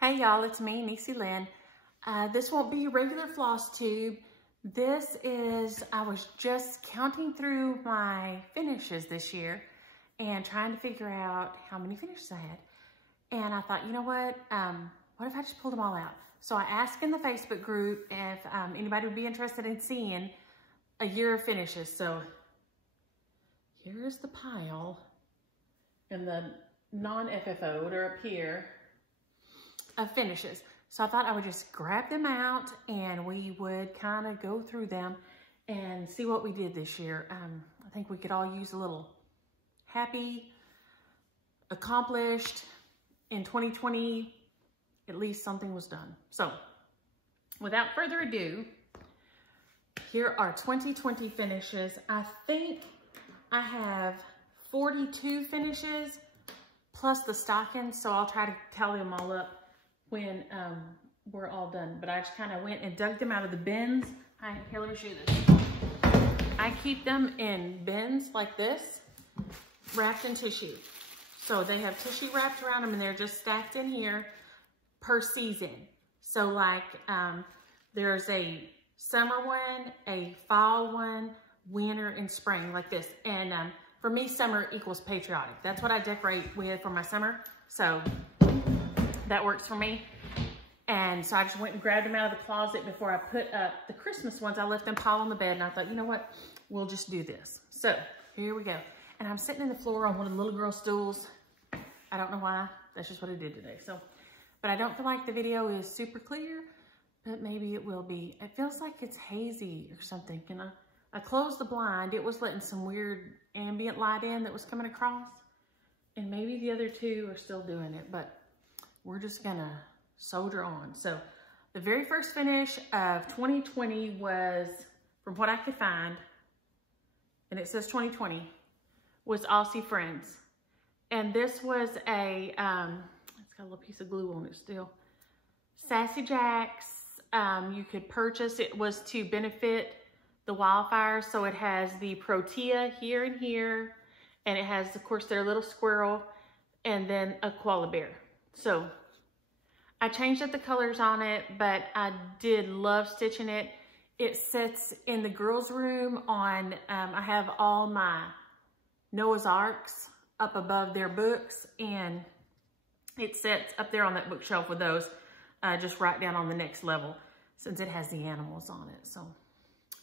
Hey y'all, it's me, Niecy Lynn. This won't be a regular floss tube. This is, I was just counting through my finishes this year and trying to figure out how many finishes I had. And I thought, you know what if I just pulled them all out? So I asked in the Facebook group if anybody would be interested in seeing a year of finishes. So here's the pile and the non-FFO'd are up here of finishes. So I thought I would just grab them out and we would kind of go through them and see what we did this year. I think we could all use a little happy, accomplished. In 2020, at least something was done. So without further ado, here are 2020 finishes. I think I have 42 finishes plus the stockings, so I'll try to tally them all up when we're all done. But I just kind of went and dug them out of the bins. Here, let me show you this. I keep them in bins like this, wrapped in tissue. So they have tissue wrapped around them and they're just stacked in here per season. So like there's a summer one, a fall one, winter and spring like this. And for me, summer equals patriotic. That's what I decorate with for my summer. So that works for me. And so I just went and grabbed them out of the closet before I put up the Christmas ones. I left them pile on the bed and I thought, you know what? We'll just do this. So here we go. And I'm sitting in the floor on one of the little girl stools. I don't know why, that's just what I did today. So, but I don't feel like the video is super clear, but maybe it will be. It feels like it's hazy or something. And I closed the blind. It was letting some weird ambient light in that was coming across. And maybe the other two are still doing it, but we're just gonna soldier on. So the very first finish of 2020 was, from what I could find, and it says 2020, was Aussie Friends. And this was a, it's got a little piece of glue on it still. Sassy Jacks, you could purchase. It was to benefit the wildfires. So it has the protea here and here. And it has, of course, their little squirrel and then a koala bear. So I changed up the colors on it, but I did love stitching it. It sits in the girls' room on, I have all my Noah's Arks up above their books, and it sits up there on that bookshelf with those, just right down on the next level since it has the animals on it.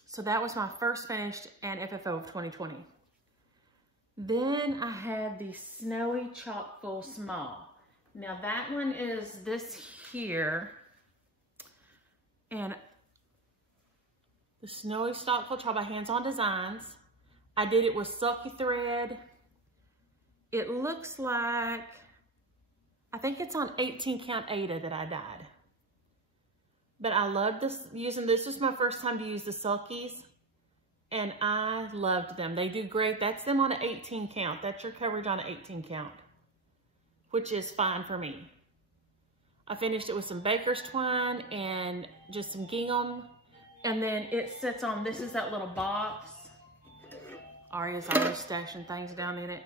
So that was my first finished and FFO of 2020. Then I had the Snowy Chock Full Small. Now that one is this here, and the Snowy Stock Full Chock by Hands On Designs. I did it with silky thread. It looks like, I think it's on 18 count Aida that I dyed. But I love this, this was my first time to use the silkies, and I loved them. They do great. That's them on an 18 count. That's your coverage on an 18 count, which is fine for me. I finished it with some baker's twine and just some gingham. And then it sits on, this is that little box. Aria's always stashing things down in it.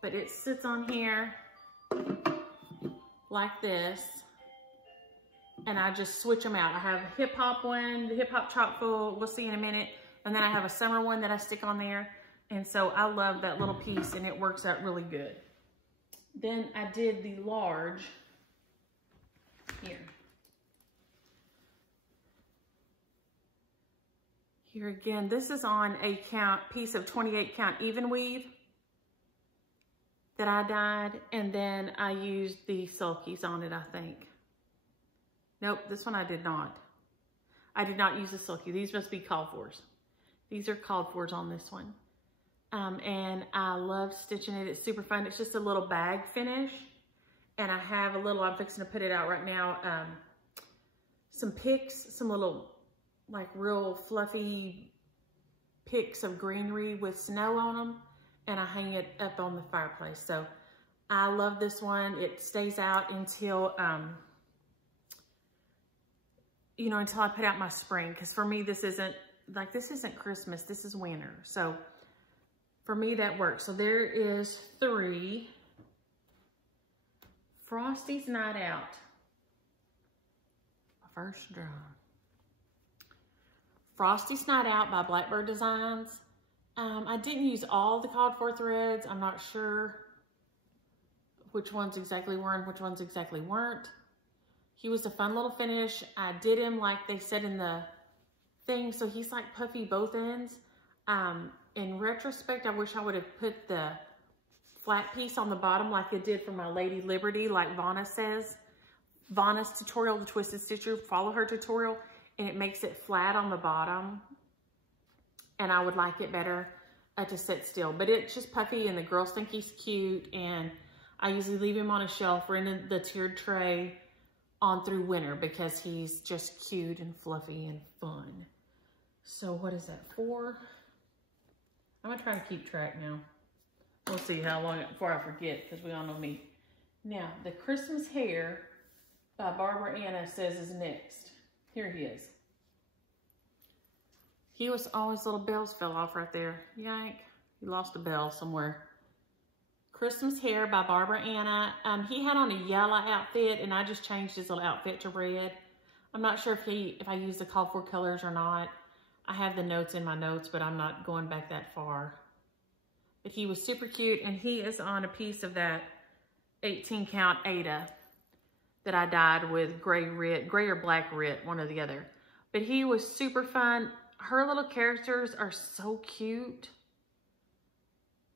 But it sits on here like this. And I just switch them out. I have a hip hop one, the hip hop chock full, we'll see in a minute. And then I have a summer one that I stick on there. And so I love that little piece and it works out really good. Then I did the large here. Here again, this is on a piece of 28 count even weave that I dyed, and then I used the sulkies on it, I think. Nope, this one I did not. I did not use the sulky. These must be called fors. These are called fors on this one. And I love stitching it. It's super fun. It's just a little bag finish. And I have a little, I'm fixing to put it out right now, some picks, some little like real fluffy picks of greenery with snow on them, and I hang it up on the fireplace. So I love this one. It stays out until, you know, until I put out my spring. Because for me, this isn't Christmas, this is winter. So for me, that works. So there is 3, Frosty's Night Out. My first drum. Frosty's Night Out by Blackbird Designs. I didn't use all the called for threads. I'm not sure which ones exactly were and which ones exactly weren't. He was a fun little finish. I did him like they said in the thing, so he's like puffy both ends. In retrospect, I wish I would have put the flat piece on the bottom like it did for my Lady Liberty, like Vanna says. Vanna's tutorial, the Twisted Stitcher, follow her tutorial, and it makes it flat on the bottom. And I would like it better to sit still. But it's just puffy, and the girls think he's cute, and I usually leave him on a shelf or in the tiered tray on through winter because he's just cute and fluffy and fun. So what is that, 4? I'm gonna try to keep track now. We'll see how long before I forget, because we all know me. Now, the Christmas Hair by Barbara Anna says is next. Here he is. He was always, little bells fell off right there. Yank. He lost a bell somewhere. Christmas Hair by Barbara Anna. He had on a yellow outfit, and I just changed his little outfit to red. I'm not sure if I used the called for colors or not. I have the notes in my notes, but I'm not going back that far. But he was super cute, and he is on a piece of that 18 count Ada that I dyed with gray or black writ, one or the other. But he was super fun. Her little characters are so cute.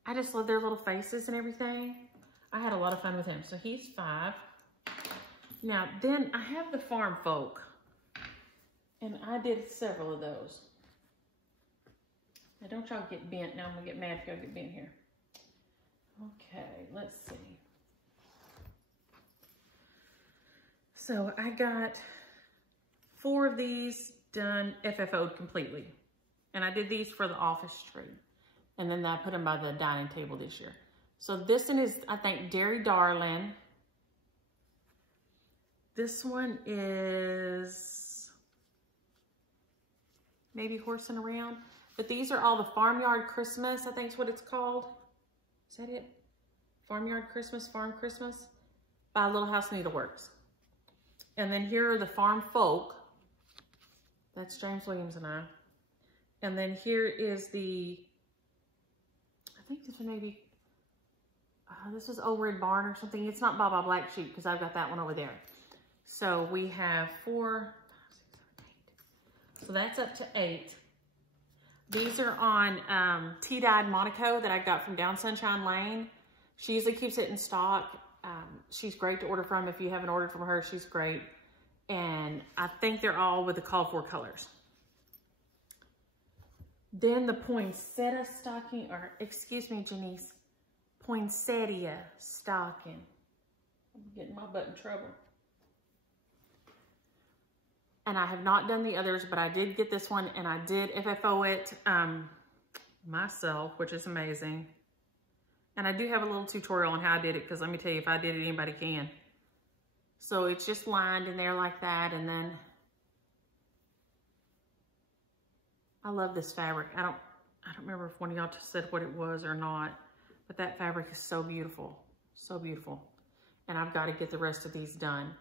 I just love their little faces and everything. I had a lot of fun with him. So he's 5. Now, then I have the Farm Folk. And I did several of those. Now, don't y'all get bent. Now I'm going to get mad if y'all get bent here. Okay, let's see. So I got 4 of these done FFO'd completely. And I did these for the office tree. And then I put them by the dining table this year. So this one is, I think, Dairy Darling. This one is maybe Horsing Around. But these are all the Farmyard Christmas, I think is what it's called. Is that it? Farmyard Christmas, Farm Christmas by Little House Needleworks. And then here are the Farm Folk. That's James Williams and I. And then here is the, I think this one maybe, this is Old Red Barn or something. It's not Baba Black Sheep because I've got that one over there. So we have 4, 5, 6, 7, 8. So that's up to 8. These are on tea-dyed Modigo that I got from Down Sunshine Lane. She usually keeps it in stock. She's great to order from. If you haven't ordered from her, she's great. And I think they're all with the called for colors. Then the poinsettia stocking, or excuse me, Janice, poinsettia stocking. I'm getting my butt in trouble. And I have not done the others, but I did get this one, and I did FFO it myself, which is amazing. And I do have a little tutorial on how I did it, because let me tell you, if I did it, anybody can. So it's just lined in there like that, and then I love this fabric. I don't remember if one of y'all said what it was or not, but that fabric is so beautiful, so beautiful. And I've got to get the rest of these done.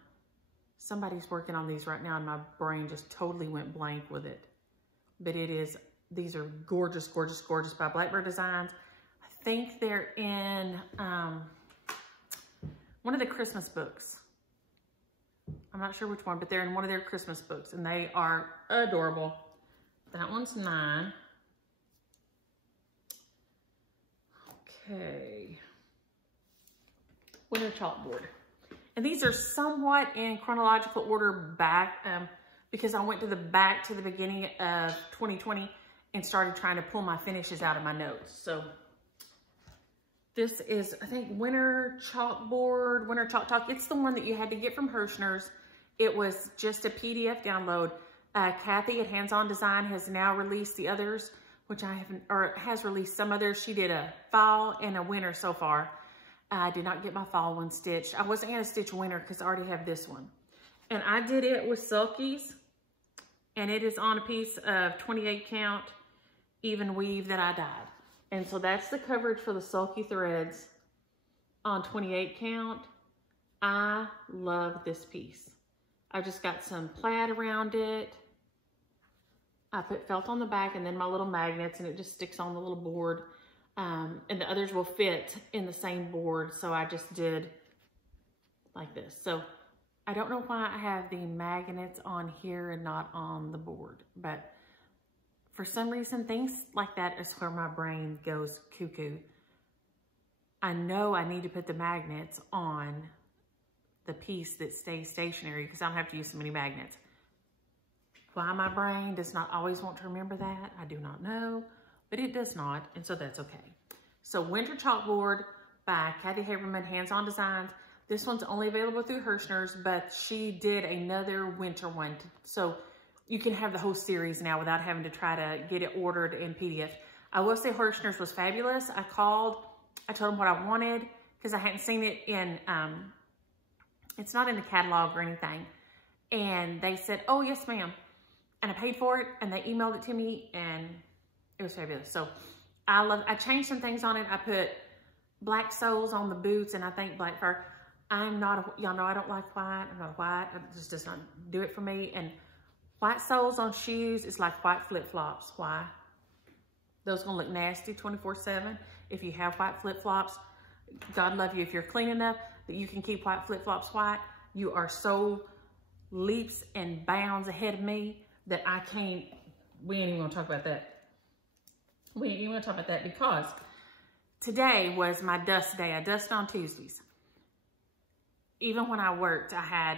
Somebody's working on these right now, and my brain just totally went blank with it. But these are gorgeous, gorgeous, gorgeous by Blackbird Designs. I think they're in one of the Christmas books. I'm not sure which one, but they're in one of their Christmas books, and they are adorable. That one's 9. Okay. Winter Chalkboard. And these are somewhat in chronological order back because I went to the beginning of 2020 and started trying to pull my finishes out of my notes. So this is, I think, Winter Chalkboard, Winter Chalk Talk. It's the one that you had to get from Hirschner's. It was just a PDF download. Kathy at Hands On Design has now released the others, which I haven't, or has released some others. She did a fall and a winter so far. I did not get my fall one stitched. I wasn't going to stitch winter because I already have this one. And I did it with Sulkies. And it is on a piece of 28 count even weave that I dyed. And so that's the coverage for the Sulky threads on 28 count. I love this piece. I just got some plaid around it. I put felt on the back and then my little magnets, and it just sticks on the little board. And the others will fit in the same board. So I just did like this. So I don't know why I have the magnets on here and not on the board, but for some reason, things like that is where my brain goes cuckoo. I know I need to put the magnets on the piece that stays stationary because I don't have to use so many magnets. Why my brain does not always want to remember that, I do not know, but it does not, and so that's okay. So Winter Chalkboard by Kathy Haberman, Hands-On Designs. This one's only available through Hirschner's, but she did another winter one. So you can have the whole series now without having to try to get it ordered in PDF. I will say Hirschner's was fabulous. I called, I told them what I wanted because I hadn't seen it in, it's not in the catalog or anything. And they said, oh, yes, ma'am. And I paid for it, and they emailed it to me, and it was fabulous. So I changed some things on it. I put black soles on the boots, and I think black fur. I'm not, y'all know I don't like white. I'm not white. It just does not do it for me. And white soles on shoes is like white flip-flops. Why? Those are gonna look nasty 24/7. If you have white flip-flops, God love you. If you're clean enough that you can keep white flip-flops white, you are so leaps and bounds ahead of me that I can't, we ain't even gonna talk about that. We ain't even gonna talk about that because today was my dust day. I dust on Tuesdays. Even when I worked, I had,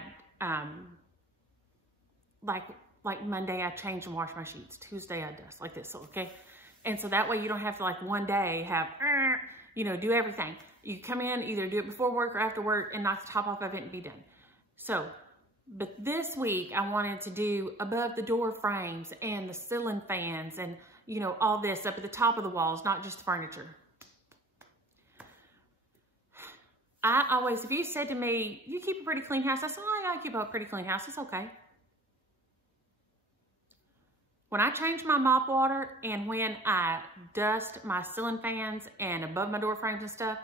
like Monday, I change and wash my sheets. Tuesday, I dust like this, okay? And so that way you don't have to like one day have, do everything. You come in, either do it before work or after work and knock the top off of it and be done. So, but this week I wanted to do above the door frames and the ceiling fans and, all this up at the top of the walls, not just furniture. I always, if you said to me, you keep a pretty clean house, I said, oh yeah, I keep a pretty clean house, it's okay. When I change my mop water and when I dust my ceiling fans and above my door frames and stuff,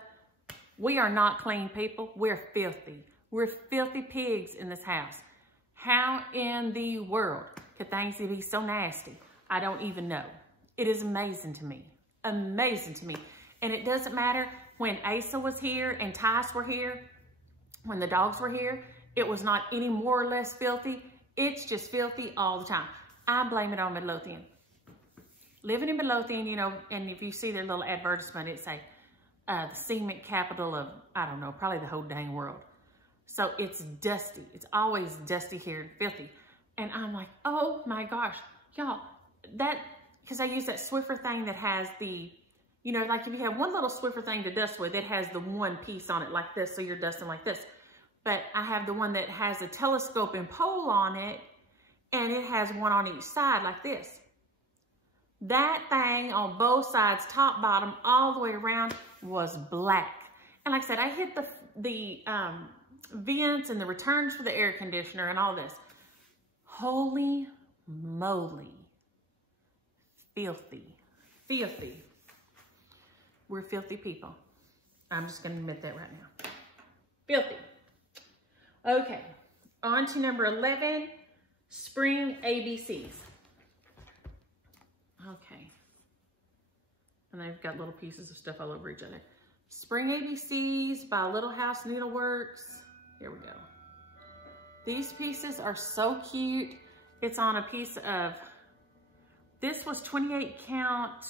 we are not clean people, we're filthy. We're filthy pigs in this house. How in the world could things be so nasty? I don't even know. It is amazing to me. Amazing to me. And it doesn't matter when Asa was here and Tice were here, when the dogs were here, it was not any more or less filthy. It's just filthy all the time. I blame it on Midlothian. Living in Midlothian, and if you see their little advertisement, it say the cement capital of, I don't know, probably the whole dang world. So it's dusty. It's always dusty here and filthy. And I'm like, oh my gosh, y'all, because I use that Swiffer thing that has the, like if you have one little Swiffer thing to dust with, it has the one piece on it like this, so you're dusting like this. But I have the one that has a telescope and pole on it, and it has one on each side like this. That thing on both sides, top, bottom, all the way around was black. And like I said, I hit the vents and the returns for the air conditioner and all this. Holy moly. Filthy. Filthy. We're filthy people. I'm just going to admit that right now. Filthy. Okay. On to number 11. Spring ABCs. Okay. And they've got little pieces of stuff all over each other. Spring ABCs by Little House Needleworks. Here we go. These pieces are so cute. It's on a piece of, this was 28 count,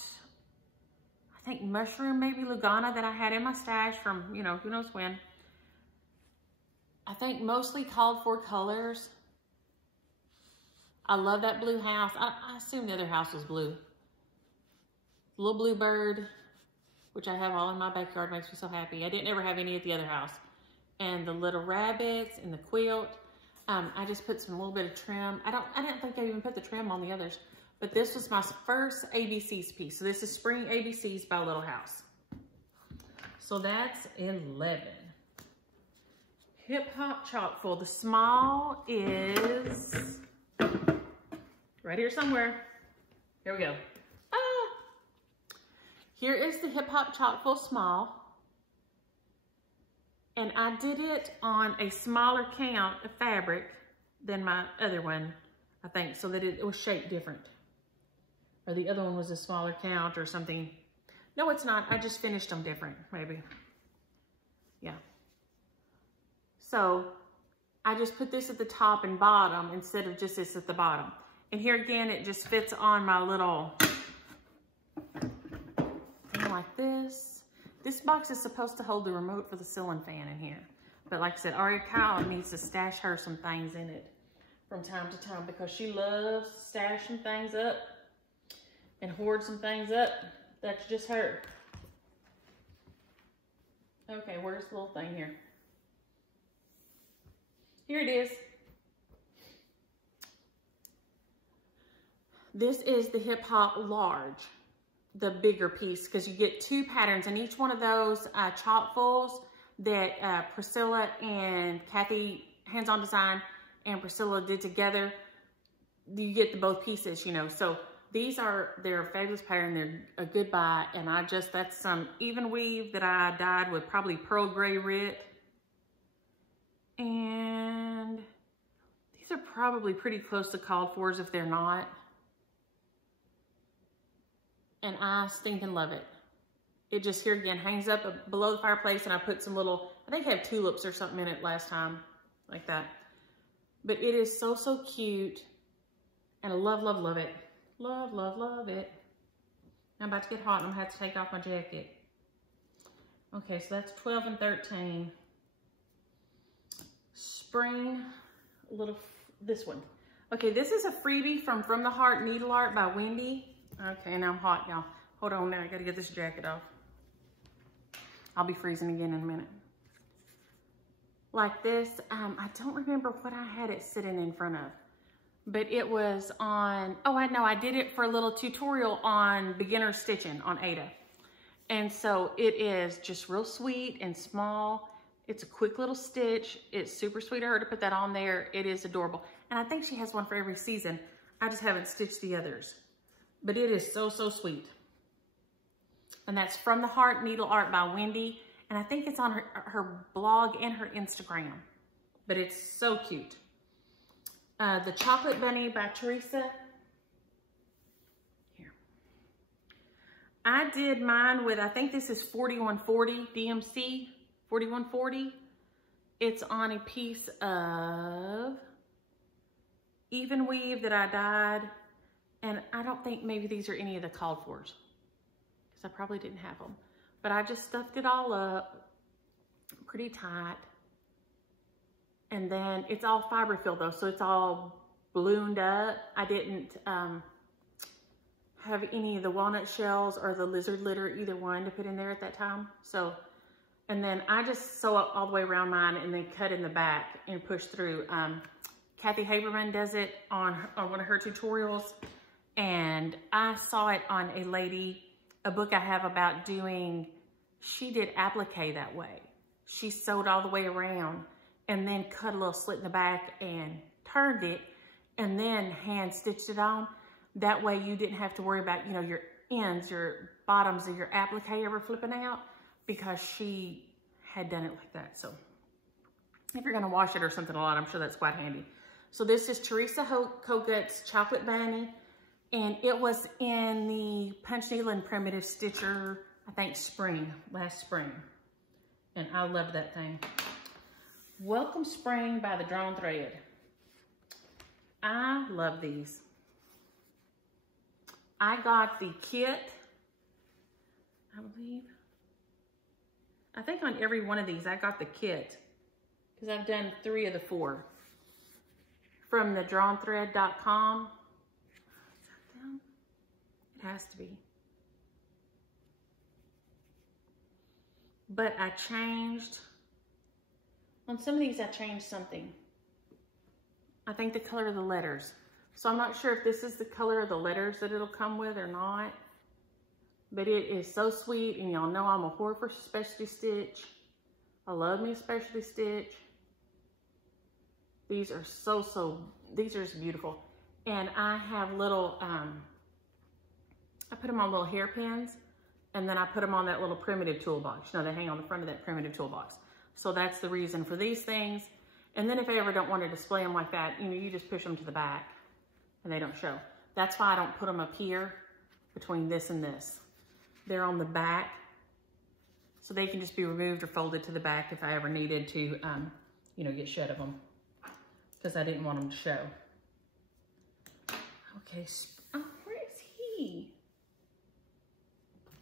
I think mushroom, maybe Lugana that I had in my stash from, who knows when. I think mostly called for colors. I love that blue house. I assume the other house was blue. Little blue bird, which I have all in my backyard, makes me so happy. I didn't ever have any at the other house. And the little rabbits and the quilt. I just put some little bit of trim. I didn't think I even put the trim on the others. But this was my first ABCs piece. So this is Spring ABCs by Little House. So that's 11. Hip Hop Chock Full. The small is right here somewhere. Here we go. Ah! Here is the Hip Hop Chock Full small. And I did it on a smaller count of fabric than my other one, I think, so that it was shaped different. Or the other one was a smaller count or something. No, it's not. I just finished them different, maybe. Yeah. So I just put this at the top and bottom instead of just this at the bottom. And here again, it just fits on my little thing like this. This box is supposed to hold the remote for the ceiling fan in here. But like I said, Aria Kyle needs to stash her some things in it from time to time because she loves stashing things up and hoard some things up. That's just her. Okay, where's the little thing here? Here it is. This is the Hip Hop Large, the bigger piece, because you get two patterns, and each one of those chalkfuls that Priscilla and Kathy Hands-On Design and Priscilla did together, you get the both pieces, you know. So these they're a fabulous pattern. They're a good buy, and that's some even weave that I dyed with probably pearl gray writ. And these are probably pretty close to called fors if they're not. And I stinking love it. It just, here again, hangs up below the fireplace, and I put some little, I think I have tulips or something in it last time, like that. But it is so, so cute, and I love, love, love it. Love, love, love it. I'm about to get hot, and I'm gonna have to take off my jacket. Okay, so that's 12 and 13. Spring, this one. Okay, this is a freebie from the Heart Needle Art by Wendy. Okay, now I'm hot, y'all. Hold on now, I gotta get this jacket off. I'll be freezing again in a minute. Like this, I don't remember what I had it sitting in front of, but it was on, oh, I know, I did it for a little tutorial on beginner stitching on Ada. And so it is just real sweet and small. It's a quick little stitch. It's super sweet of her to put that on there. It is adorable. And I think she has one for every season. I just haven't stitched the others. But it is so, so sweet. And that's From the Heart Needle Art by Wendy. And I think it's on her blog and her Instagram. But it's so cute. The Chocolate Bunny by Teresa. Here. I did mine with, I think this is 4140 DMC. 4140. It's on a piece of even weave that I dyed. And I don't think maybe these are any of the called fors, because I probably didn't have them. But I just stuffed it all up pretty tight. And then it's all fiber filled though, so it's all ballooned up. I didn't have any of the walnut shells or the lizard litter, either one, to put in there at that time. So, and then I just sew up all the way around mine and then cut in the back and push through. Kathy Haberman does it on one of her tutorials. And I saw it on a book I have about doing, she did applique that way. She sewed all the way around and then cut a little slit in the back and turned it and then hand stitched it on. That way you didn't have to worry about, you know, your ends, your bottoms of your applique ever flipping out, because she had done it like that. So if you're gonna wash it or something a lot, I'm sure that's quite handy. So this is Teresa Kogut's Chocolate Bunny. And it was in the Punch Needle and Primitive Stitcher, I think last spring. And I love that thing. Welcome Spring by the Drawn Thread. I love these. I got the kit, I believe. I think on every one of these, I got the kit, because I've done 3 of the 4. From the drawnthread.com. It has to be. But I changed, on some of these I changed something. I think the color of the letters. So I'm not sure if this is the color of the letters that it'll come with or not. But it is so sweet, and y'all know I'm a whore for specialty stitch. I love me a specialty stitch. These are these are just beautiful. And I have little, I put them on little hairpins, and then I put them on that little primitive toolbox. You know, they hang on the front of that primitive toolbox. So that's the reason for these things. And then if I ever don't want to display them like that, you know, you just push them to the back and they don't show. That's why I don't put them up here between this and this. They're on the back, so they can just be removed or folded to the back if I ever needed to, you know, get shed of them, because I didn't want them to show. Okay, oh, where is he?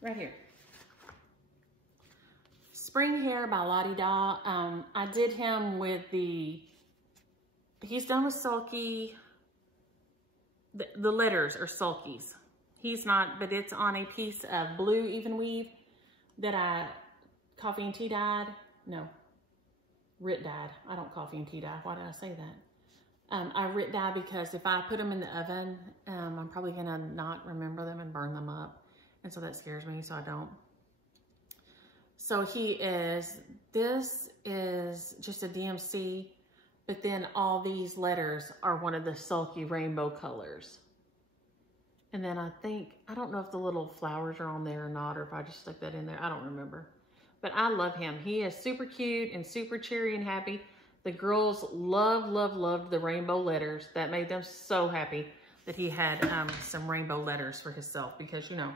Right here. Spring Hair by Lottie Da. I did him with he's done with Sulky. The letters are Sulky's. He's not, but it's on a piece of blue even weave that I coffee and tea dyed. No, Rit dyed. I don't coffee and tea dye. Why did I say that? I Rit dye because if I put them in the oven, I'm probably gonna not remember them and burn them up. And so that scares me, so I don't. So this is just a DMC, but then all these letters are one of the Sulky rainbow colors. And then I don't know if the little flowers are on there or not, or if I just stuck that in there. I don't remember. But I love him. He is super cute and super cheery and happy. The girls loved the rainbow letters. That made them so happy that he had some rainbow letters for himself, because you know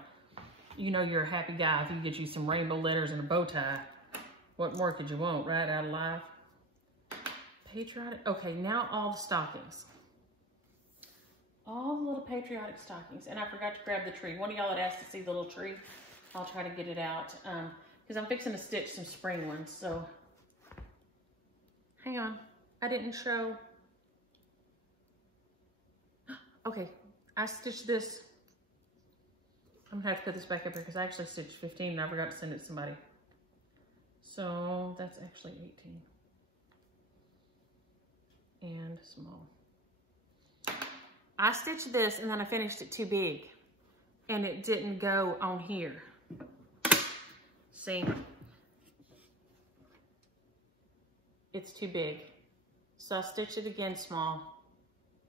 you're a happy guy if you get you some rainbow letters and a bow tie. What more could you want, right, out of life? Patriotic. Okay, now all the stockings. All the little patriotic stockings. And I forgot to grab the tree. One of y'all had asked to see the little tree. I'll try to get it out. Because I'm fixing to stitch some spring ones. So, hang on. I didn't show. Okay, I stitched this. I'm gonna have to put this back up here because I actually stitched 15 and I forgot to send it to somebody. So that's actually 18. And small. I stitched this and then I finished it too big. And it didn't go on here. See? It's too big. So I stitched it again small.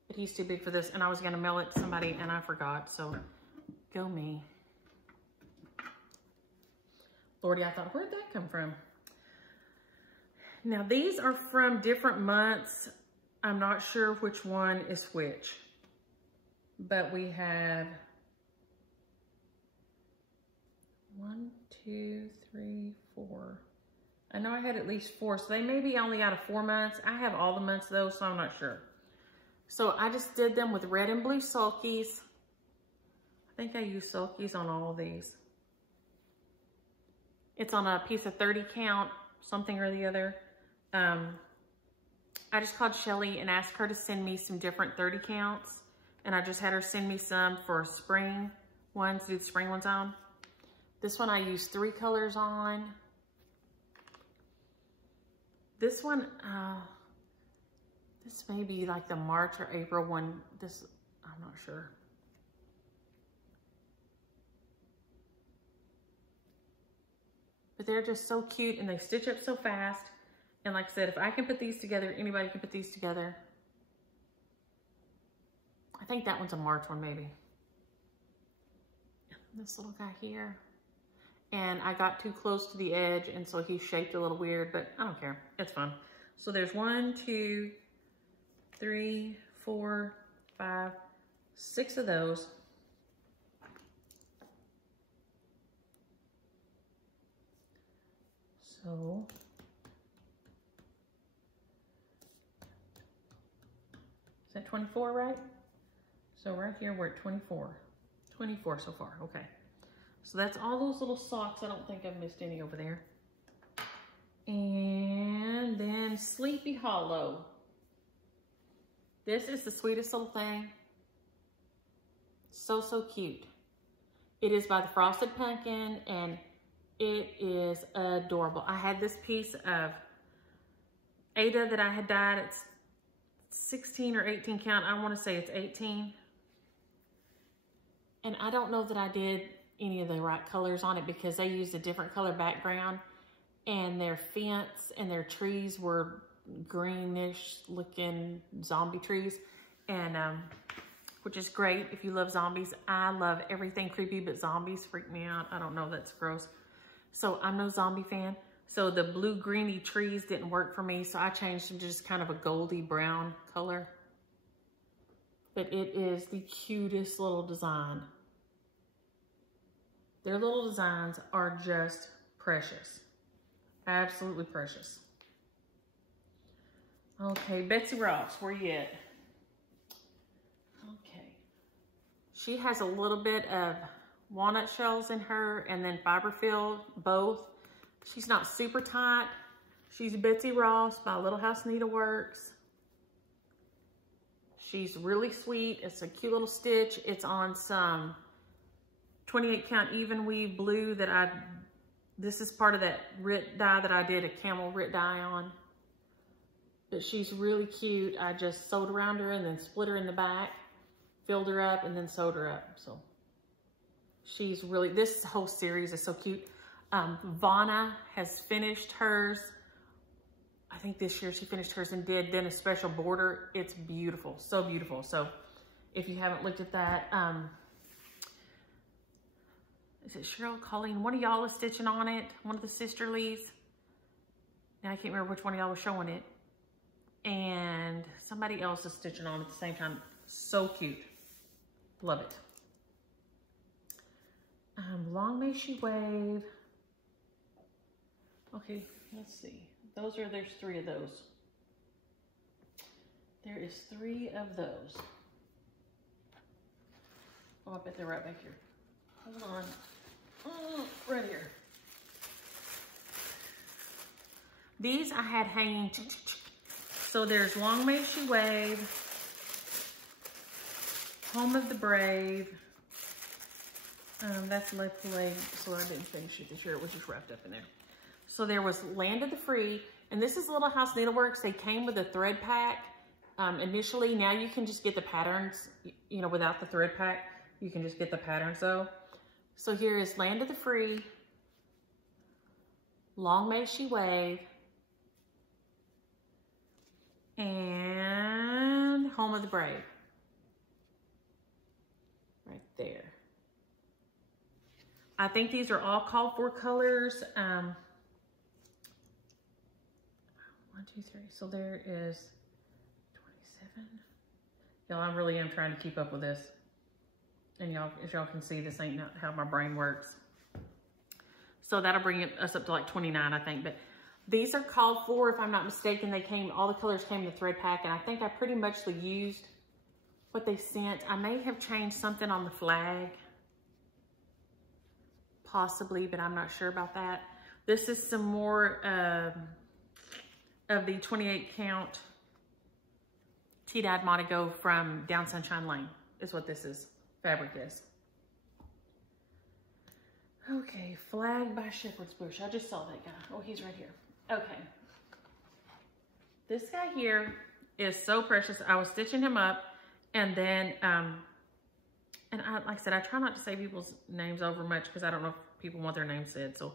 But he's too big for this. And I was gonna mail it to somebody and I forgot. So go me. Lordy, I thought, where'd that come from? Now these are from different months. I'm not sure which one is which. But we have 1, 2, 3, 4. I know I had at least 4, so they may be only out of 4 months. I have all the months though, so I'm not sure. So I just did them with red and blue sulkies. I think I used sulkies on all of these. It's on a piece of 30 count, something or the other. I just called Shelly and asked her to send me some different 30 counts. And I just had her send me some for spring ones, do the spring ones on. This one I used 3 colors on. This one, this may be like the March or April one. This, I'm not sure. But they're just so cute and they stitch up so fast. And like I said, if I can put these together, anybody can put these together. I think that one's a March one, maybe. This little guy here. And I got too close to the edge, and so he shaped a little weird, but I don't care. It's fun. So there's 1, 2, 3, 4, 5, 6 of those. So is that 24, right? So right here, we're at 24. 24 so far, okay. So that's all those little socks. I don't think I've missed any over there. And then Sleepy Hollow. This is the sweetest little thing. So, so cute. It is by the Frosted Pumpkin and it is adorable. I had this piece of Ada that I had dyed. It's 16 or 18 count. I want to say it's 18. And I don't know that I did any of the right colors on it because they used a different color background and their fence and their trees were greenish looking zombie trees, and which is great if you love zombies. I love everything creepy, but zombies freak me out. I don't know, that's gross. So I'm no zombie fan, So the blue greeny trees didn't work for me, so I changed them to just kind of a goldy brown color. But it is the cutest little design. Their little designs are just precious. Absolutely precious. Okay, Betsy Ross, where you at? Okay. She has a little bit of walnut shells in her and then fiber filled, both. She's not super tight. She's Betsy Ross by Little House Needleworks. She's really sweet. It's a cute little stitch. It's on some 28 count even weave blue that this is part of that Rit dye that I did a camel Rit dye on. But she's really cute. I just sewed around her and then split her in the back, filled her up and then sewed her up. So she's really, this whole series is so cute. Vanna has finished hers. I think this year she finished hers and did then a special border. It's beautiful, so beautiful. So if you haven't looked at that, is it Cheryl, Colleen? One of y'all was stitching on it, one of the sisterlies. Now I can't remember which one of y'all was showing it. And somebody else is stitching on at the same time. So cute. Love it. Long may she wave. Okay, let's see. There's 3 of those. There is 3 of those. Oh, I bet they're right back here. Hold on. Right here. These I had hanging. So there's Long May She Wave, Home of the Brave. That's Left Leg, so I didn't finish it this year. It was just wrapped up in there. So there was Land of the Free, and this is Little House Needleworks. They came with a thread pack initially. Now you can just get the patterns, you know, without the thread pack. You can just get the patterns though. So here is Land of the Free, Long May She Wave, and Home of the Brave. Right there. I think these are all called for colors. 1, 2, 3. So there is 27. Y'all, I really am trying to keep up with this. And y'all, as y'all can see, this ain't not how my brain works. So that'll bring us up to like 29, I think. But these are called for, if I'm not mistaken. They came, all the colors came in the thread pack, and I think I pretty much used what they sent. I may have changed something on the flag, possibly, but I'm not sure about that. This is some more of the 28 count tea-dyed Modigo from Down Sunshine Lane, is what this is. Fabric is. Okay, Flag by Shepherd's Bush. I just saw that guy. Oh, he's right here. Okay. This guy here is so precious. I was stitching him up, and then, and like I said, I try not to say people's names over much because I don't know if people want their names said. So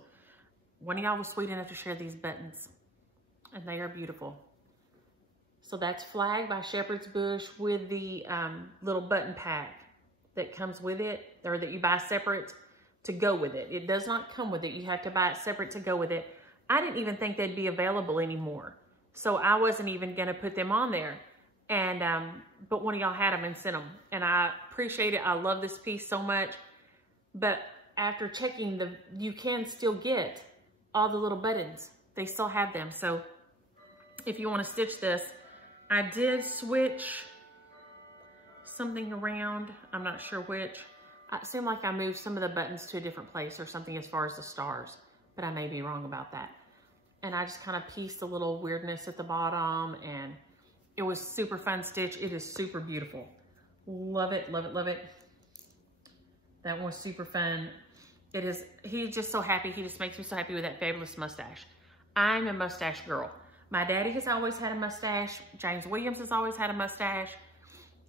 one of y'all was sweet enough to share these buttons, and they are beautiful. So that's Flag by Shepherd's Bush with the little button pack that comes with it, or that you buy separate to go with it. It does not come with it. You have to buy it separate to go with it. I didn't even think they'd be available anymore. So I wasn't even gonna put them on there. And, but one of y'all had them and sent them. And I appreciate it. I love this piece so much. But after checking, you can still get all the little buttons. They still have them. So if you wanna stitch this, I did switch something around. I'm not sure which. It seemed like I moved some of the buttons to a different place or something as far as the stars, but I may be wrong about that. And I just kind of pieced a little weirdness at the bottom, and it was super fun stitch. It is super beautiful. Love it, love it, love it. That one was super fun. It is, he's just so happy. He just makes me so happy with that fabulous mustache. I'm a mustache girl. My daddy has always had a mustache. James Williams has always had a mustache.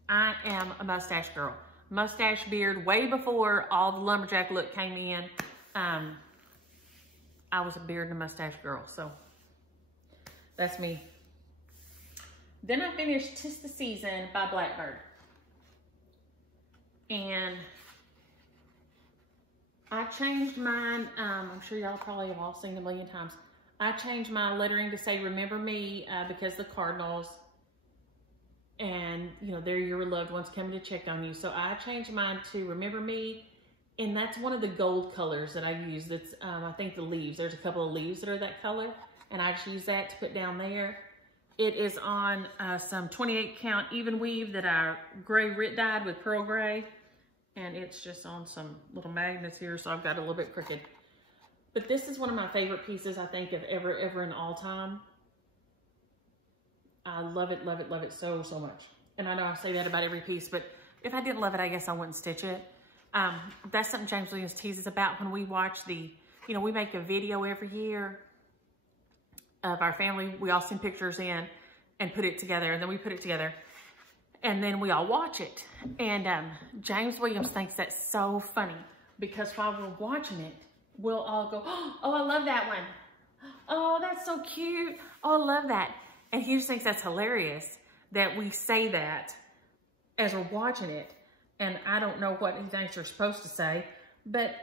I am a mustache girl. Mustache, beard, way before all the lumberjack look came in. I was a beard and a mustache girl, so that's me. Then I finished 'Tis the Season by Blackbird. And I changed mine. I'm sure y'all probably have all seen it a million times. I changed my lettering to say remember me because the Cardinals and, you know, they're your loved ones coming to check on you. So I changed mine to remember me. And that's one of the gold colors that I use. That's, I think the leaves. There's a couple of leaves that are that color. And I just use that to put down there. It is on some 28 count even weave that I gray Rit dyed with pearl gray. And it's just on some little magnets here. So I've got a little bit crooked. But this is one of my favorite pieces, I think, of ever and all time. I love it so, so much. And I know I say that about every piece, but if I didn't love it, I guess I wouldn't stitch it. That's something James Williams teases about when we watch the, you know, we make a video every year of our family. We all send pictures in and put it together, and then we put it together. And then we all watch it. And James Williams thinks that's so funny because while we're watching it, we'll all go, oh, I love that one. Oh, that's so cute. Oh, I love that. And he just thinks that's hilarious that we say that as we're watching it. And I don't know what he thinks we're supposed to say, but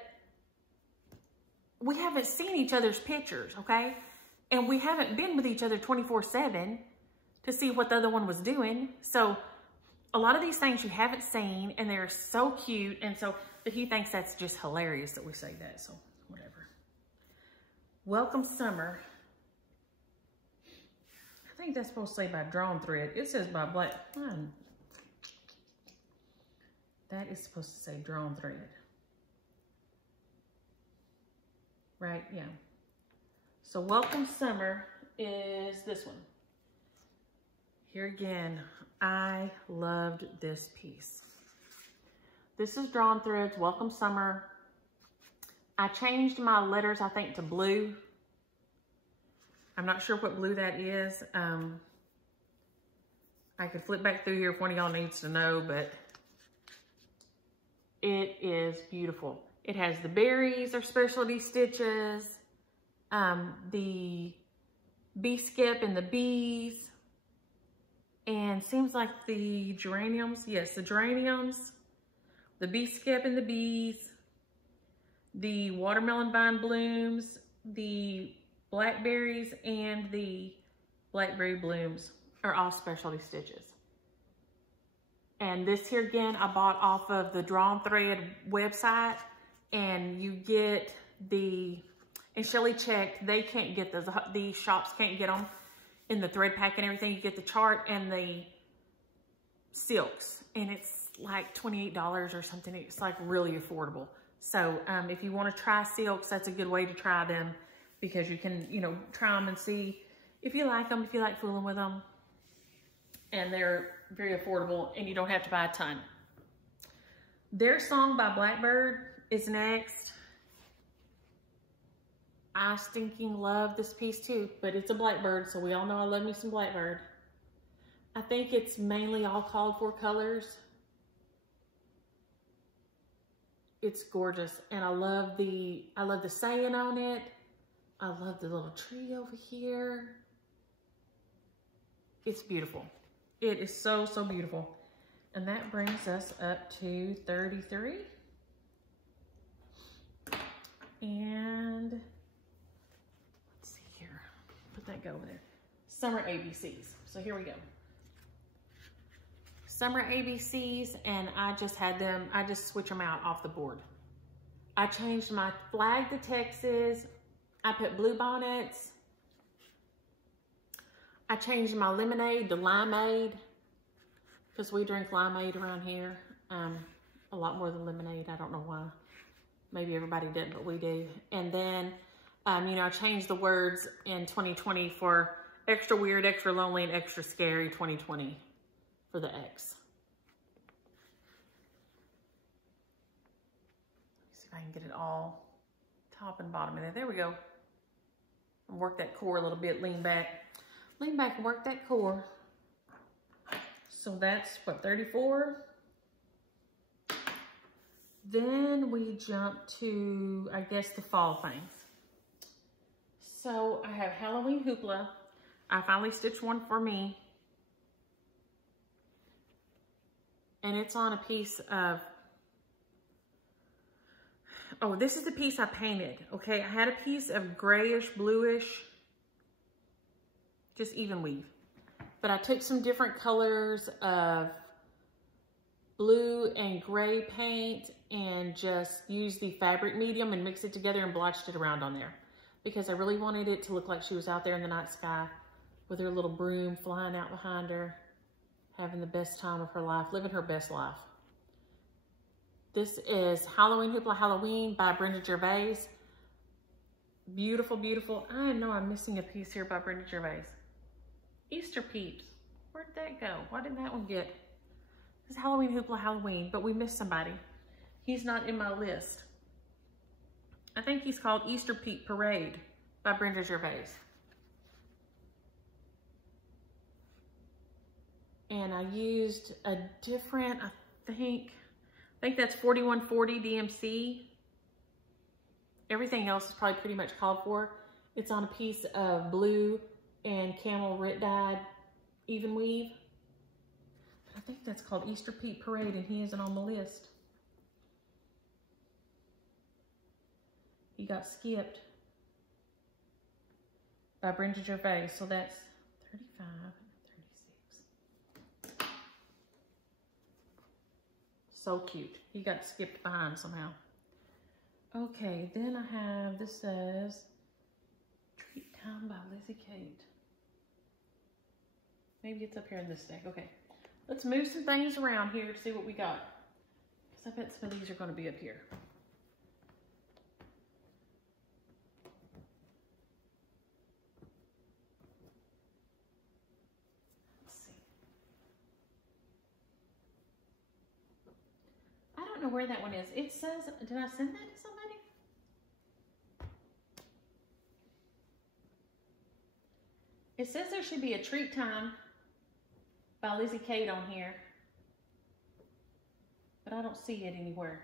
we haven't seen each other's pictures, okay? And we haven't been with each other 24/7 to see what the other one was doing. So a lot of these things you haven't seen and they're so cute. And so, but he thinks that's just hilarious that we say that. So whatever. Welcome Summer. I think that's supposed to say by drawn thread. It says by black. That is supposed to say drawn thread. Right, yeah. So Welcome Summer is this one. Here again, I loved this piece. This is drawn threads, Welcome Summer. I changed my letters, I think, to blue. I'm not sure what blue that is. I could flip back through here if one of y'all needs to know, but it is beautiful. It has the berries or specialty stitches, the bee skip and the bees, and seems like the geraniums. Yes, the geraniums, the bee skip and the bees, the watermelon vine blooms, the blackberries, and the blackberry blooms are all specialty stitches. And this here again, I bought off of the Drawn Thread website, and you get the, and Shelly checked, they can't get those, the shops can't get them in the thread pack and everything. You get the chart and the silks, and it's like $28 or something. It's like really affordable. So if you want to try silks, that's a good way to try them, because you can, you know, try them and see if you like them, if you like fooling with them. And they're very affordable, and you don't have to buy a ton. Their Song by Blackbird is next. I stinking love this piece too, but it's a Blackbird, so we all know I love me some Blackbird. I think it's mainly all called for colors. It's gorgeous, and I love the saying on it. I love the little tree over here. It's beautiful. It is so, so beautiful. And that brings us up to 33. And let's see here. Put that go over there. Summer ABCs. So here we go. Summer ABCs, and I just had them, I just switch them out off the board. I changed my flag to Texas. I put blue bonnets. I changed my lemonade to limeade, because we drink limeade around here a lot more than lemonade. I don't know why. Maybe everybody didn't, but we do. And then, you know, I changed the words in 2020 for extra weird, extra lonely, and extra scary 2020 for the X. Let's see if I can get it all top and bottom in there. There we go. And work that core a little bit, lean back. Lean back and work that core. So that's what, 34? Then we jump to, I guess, the fall things. So I have Halloween Hoopla. I finally stitched one for me. And it's on a piece of, oh, this is the piece I painted, okay? I had a piece of grayish, bluish just even weave. But I took some different colors of blue and gray paint and just used the fabric medium and mixed it together and blotched it around on there because I really wanted it to look like she was out there in the night sky with her little broom flying out behind her, having the best time of her life, living her best life. This is Halloween Hoopla Halloween by Brenda Gervais. Beautiful, beautiful. I know I'm missing a piece here by Brenda Gervais. Easter Peeps. Where'd that go? Why didn't that one get? It's Halloween Hoopla Halloween, but we missed somebody. He's not in my list. I think he's called Easter Peep Parade by Brenda Gervais. And I used a different, I think that's 4140 DMC. Everything else is probably pretty much called for. It's on a piece of blue and camel rit dyed even weave. I think that's called Easter Peep Parade, and he isn't on the list. He got skipped by Brenda Gervais, so that's 35 and 36. So cute. He got skipped behind somehow. Okay, then I have, this says Treat Time by Lizzie Kate. Maybe it's up here in this stack. Okay. Let's move some things around here to see what we got. Because I bet some of these are going to be up here. Let's see. I don't know where that one is. It says, did I send that to somebody? It says there should be a Treat Time by Lizzie Kate on here, but I don't see it anywhere.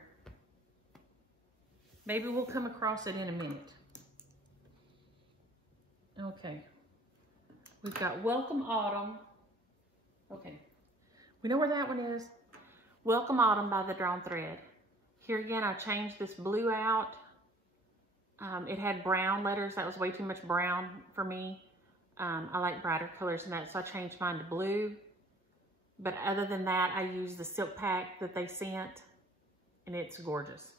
Maybe we'll come across it in a minute. Okay, we've got Welcome Autumn. Okay, we know where that one is. Welcome Autumn by The Drawn Thread. Here again, I changed this blue out. It had brown letters. That was way too much brown for me. I like brighter colors than that, so I changed mine to blue. But other than that, I used the silk pack that they sent, and it's gorgeous.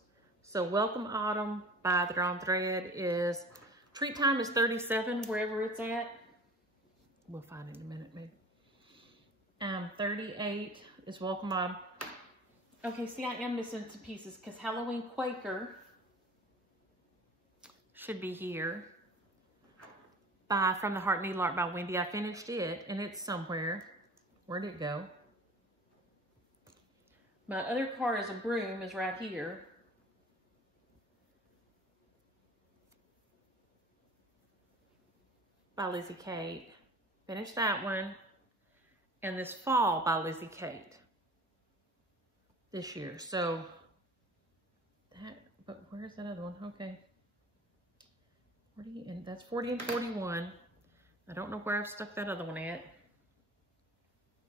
So Welcome Autumn by The Drawn Thread is, Treat Time is 37, wherever it's at. We'll find it in a minute, maybe. 38 is Welcome Autumn. Okay, see, I am missing some pieces because Halloween Quaker should be here. By From the Heart Needle Art by Wendy. I finished it, and it's somewhere. Where'd it go? My other card as a broom is right here. By Lizzie Kate. Finished that one. And this Fall by Lizzie Kate. This year. So, that, but where's that other one? Okay. 40, and that's 40 and 41. I don't know where I've stuck that other one at.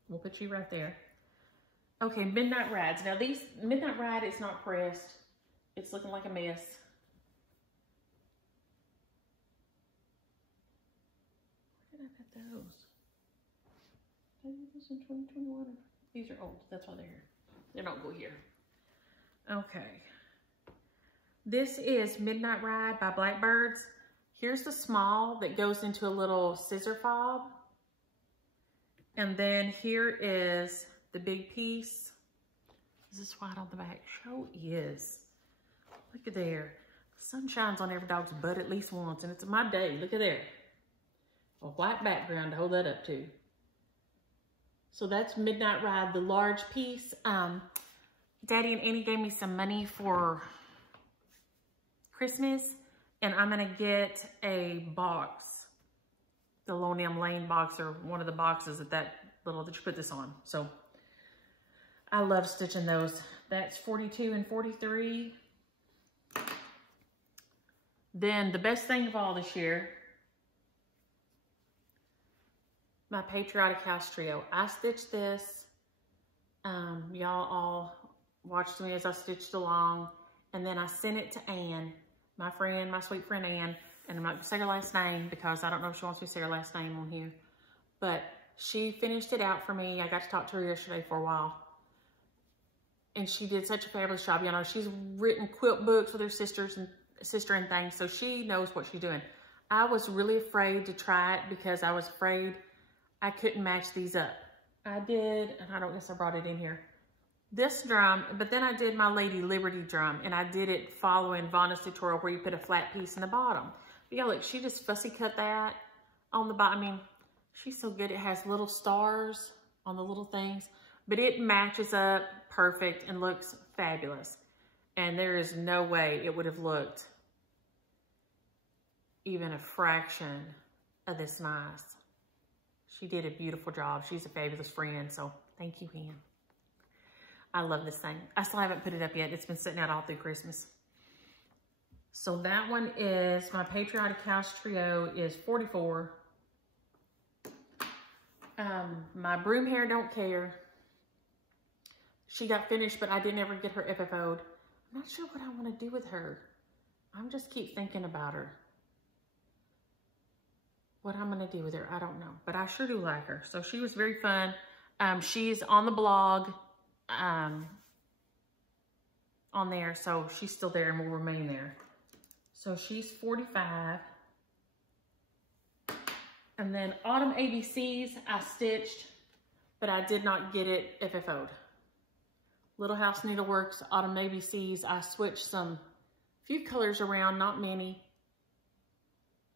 We'll put you right there. Okay, Midnight Rides. Now these, Midnight Ride is not pressed. It's looking like a mess. Where did I put those? Did I do those in 2021? These are old, that's why they're here. They don't go here. Okay. This is Midnight Ride by Blackbirds. Here's the small that goes into a little scissor fob. And then here is the big piece. Is this white on the back? Sure is. Look at there. The sun shines on every dog's butt at least once, and it's my day. Look at there. A white background to hold that up to. So that's Midnight Ride, the large piece. Daddy and Annie gave me some money for Christmas, and I'm gonna get a box, the Lone Lane box, or one of the boxes that you put this on. So I love stitching those. That's 42 and 43. Then the best thing of all this year, my Patriotic House Trio. I stitched this. Y'all all watched me as I stitched along, and then I sent it to Anne, my sweet friend Anne, and I'm not gonna say her last name because I don't know if she wants me to say her last name on here. but she finished it out for me. I got to talk to her yesterday for a while. And she did such a fabulous job. You know, she's written quilt books with her sister and things, so she knows what she's doing. I was really afraid to try it because I was afraid I couldn't match these up. I did, and I don't guess I brought it in here, this drum, but then I did my Lady Liberty drum, and I did it following Vonna's tutorial where you put a flat piece in the bottom. But yeah, look, she just fussy cut that on the bottom. I mean, she's so good. It has little stars on the little things, but it matches up perfect and looks fabulous. And there is no way it would have looked even a fraction of this nice. She did a beautiful job. She's a fabulous friend, so thank you, Ann. I love this thing. I still haven't put it up yet. It's been sitting out all through Christmas. So that one is, my Patriotic House Trio is 44. My Broom Hair Don't Care. She got finished, but I didn't ever get her FFO'd. I'm not sure what I want to do with her. I'm just keep thinking about her. What I'm going to do with her, I don't know. But I sure do like her. So she was very fun. She's on the blog on there. So she's still there and will remain there. So she's 45. And then Autumn ABCs I stitched, but I did not get it FFO'd. Little House Needleworks, Autumn ABCs, I switched few colors around, not many.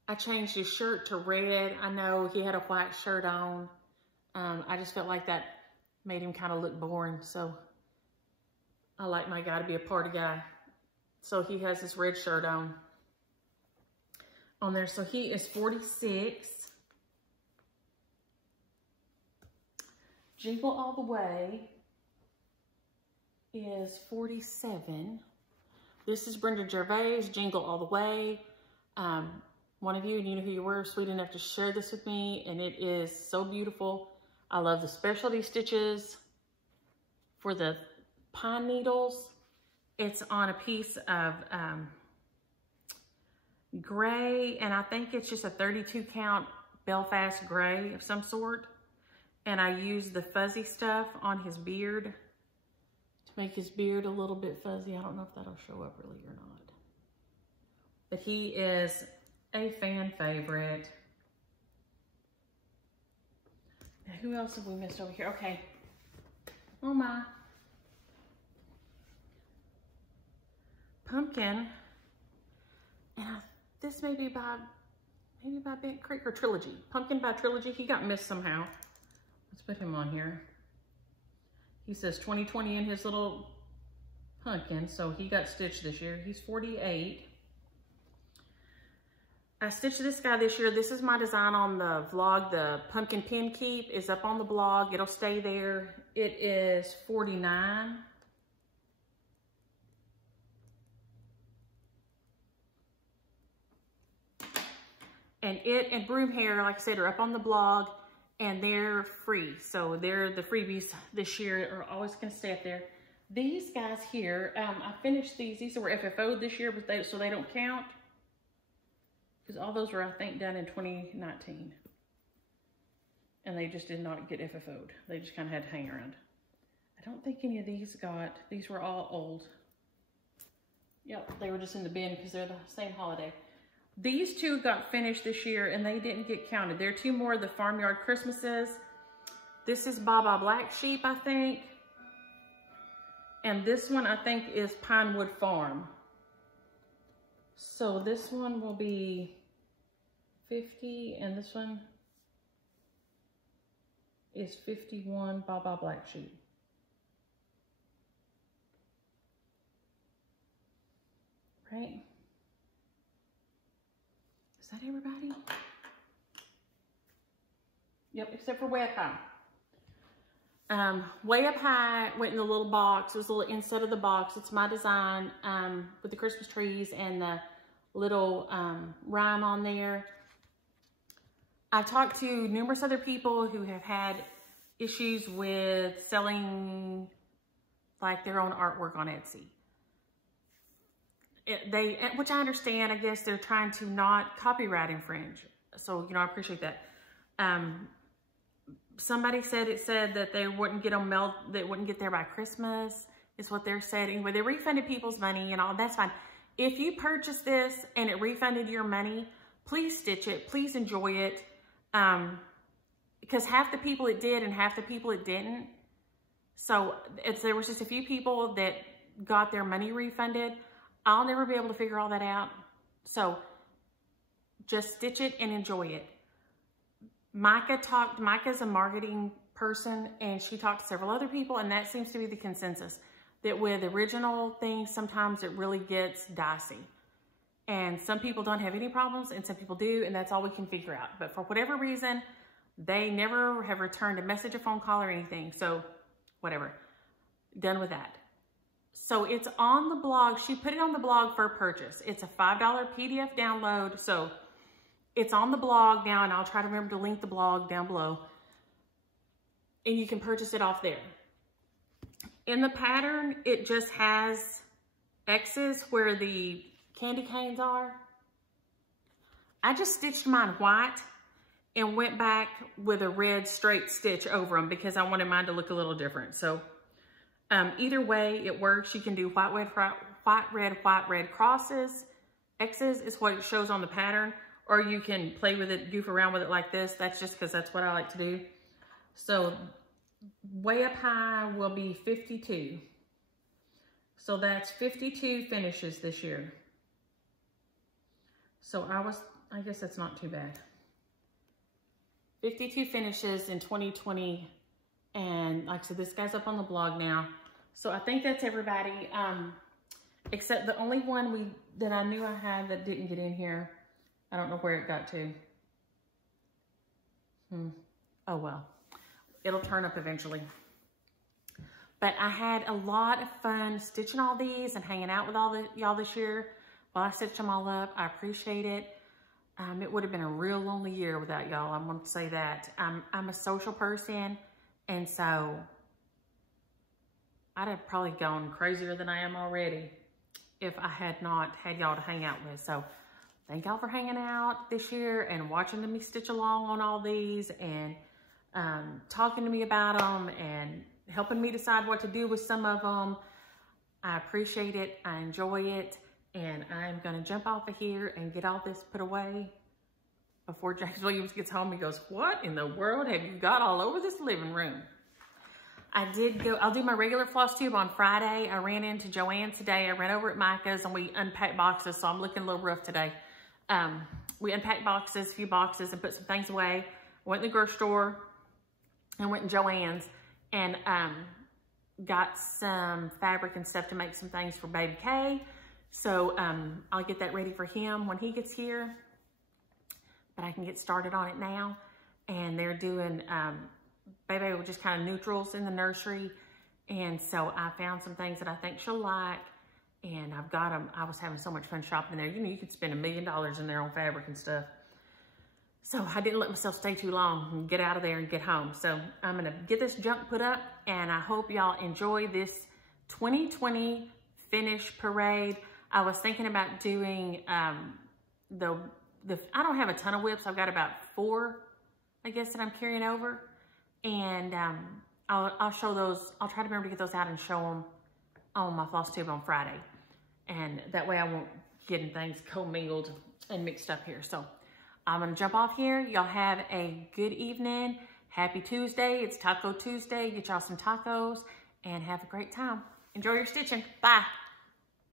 I changed his shirt to red. I know he had a white shirt on. I just felt like that made him kind of look boring. So I like my guy to be a party guy. So he has this red shirt on there. So he is 46. Jingle All the Way is 47. This is Brenda Gervais, Jingle All the Way. One of you, and you know who you were, sweet enough to share this with me, and it is so beautiful. I love the specialty stitches for the pine needles. It's on a piece of gray, and I think it's just a 32 count Belfast gray of some sort. And I use the fuzzy stuff on his beard to make his beard a little bit fuzzy. I don't know if that'll show up really or not. But he is a fan favorite. Now, who else have we missed over here? Okay. Oh my. Pumpkin. And this may be by Bent Creek or Trilogy. Pumpkin by Trilogy. He got missed somehow. Let's put him on here. He says 2020 in his little pumpkin, so he got stitched this year. He's 48. I stitched this guy this year. This is my design on the vlog. The pumpkin pin keep is up on the blog. It'll stay there. It is 49. And it and Broom Hair, like I said, are up on the blog, and they're free. So they're the freebies this year are always going to stay up there. These guys here, I finished these. These were FFO'd this year, but so they don't count. Because all those were, I think, done in 2019. And they just did not get FFO'd. They just kind of had to hang around. I don't think any of these were all old. Yep, they were just in the bin because they're the same holiday. These two got finished this year and they didn't get counted. There are two more of the Farmyard Christmases. This is Baba Black Sheep, I think. And this one, I think, is Pinewood Farm. So this one will be 50, and this one is 51 Baba Black Sheep. Right? Is that everybody? Yep, except for Way Up High. Way Up High went in the little box. It was a little inside of the box. It's my design with the Christmas trees and the little rhyme on there. I've talked to numerous other people who have had issues with selling like their own artwork on Etsy. Which I understand. I guess they're trying to not copyright infringe. So, you know, I appreciate that. somebody said that they wouldn't get them they wouldn't get there by Christmas, is what they're saying. Anyway, they refunded people's money and all, that's fine. If you purchased this and it refunded your money, please stitch it, please enjoy it. Because half the people it did and half the people it didn't. So there was just a few people that got their money refunded. I'll never be able to figure all that out. So just stitch it and enjoy it. Micah's a marketing person, and she talked to several other people, and that seems to be the consensus, that with original things, sometimes it really gets dicey. And some people don't have any problems and some people do, and that's all we can figure out. But for whatever reason, they never have returned a message, a phone call, or anything. So whatever, done with that. So it's on the blog. She put it on the blog for purchase. It's a $5 PDF download. So it's on the blog now, and I'll try to remember to link the blog down below. And you can purchase it off there. In the pattern, it just has X's where the candy canes are. I just stitched mine white and went back with a red straight stitch over them because I wanted mine to look a little different. So either way, it works. You can do white, red crosses. X's is what it shows on the pattern. Or you can play with it, goof around with it like this. That's just because that's what I like to do. So way up high will be 52. So that's 52 finishes this year. So I guess that's not too bad. 52 finishes in 2020. And like I said, this guy's up on the blog now. So I think that's everybody. Except the only one that I knew I had that didn't get in here. I don't know where it got to. Oh well, it'll turn up eventually. But I had a lot of fun stitching all these and hanging out with all y'all this year while I stitched them all up. I appreciate it. It would have been a real lonely year without y'all. I'm going to say that. I'm a social person, and so I'd have probably gone crazier than I am already if I had not had y'all to hang out with. So thank y'all for hanging out this year and watching me stitch along on all these and talking to me about them and helping me decide what to do with some of them. I appreciate it. I enjoy it. And I'm going to jump off of here and get all this put away before James Williams gets home. He goes, what in the world have you got all over this living room? I'll do my regular floss tube on Friday. I ran into Joanne today. I ran over at Micah's and we unpacked boxes, so I'm looking a little rough today. We unpacked a few boxes and put some things away. Went in the grocery store and went in Joann's and got some fabric and stuff to make some things for baby Kay. So I'll get that ready for him when he gets here. But I can get started on it now. And they're doing, baby were just kind of neutrals in the nursery. And so I found some things that I think she'll like. And I've got them. I was having so much fun shopping there. You know, you could spend $1 million in there on fabric and stuff. So I didn't let myself stay too long and get out of there and get home. So I'm going to get this junk put up. And I hope y'all enjoy this 2020 finish parade. I was thinking about doing I don't have a ton of whips. I've got about 4, I guess, that I'm carrying over. And I'll show those. I'll try to remember to get those out and show them on my floss tube on Friday. And that way I won't get things commingled and mixed up here. So I'm going to jump off here. Y'all have a good evening. Happy Tuesday. It's Taco Tuesday. Get y'all some tacos and have a great time. Enjoy your stitching. Bye.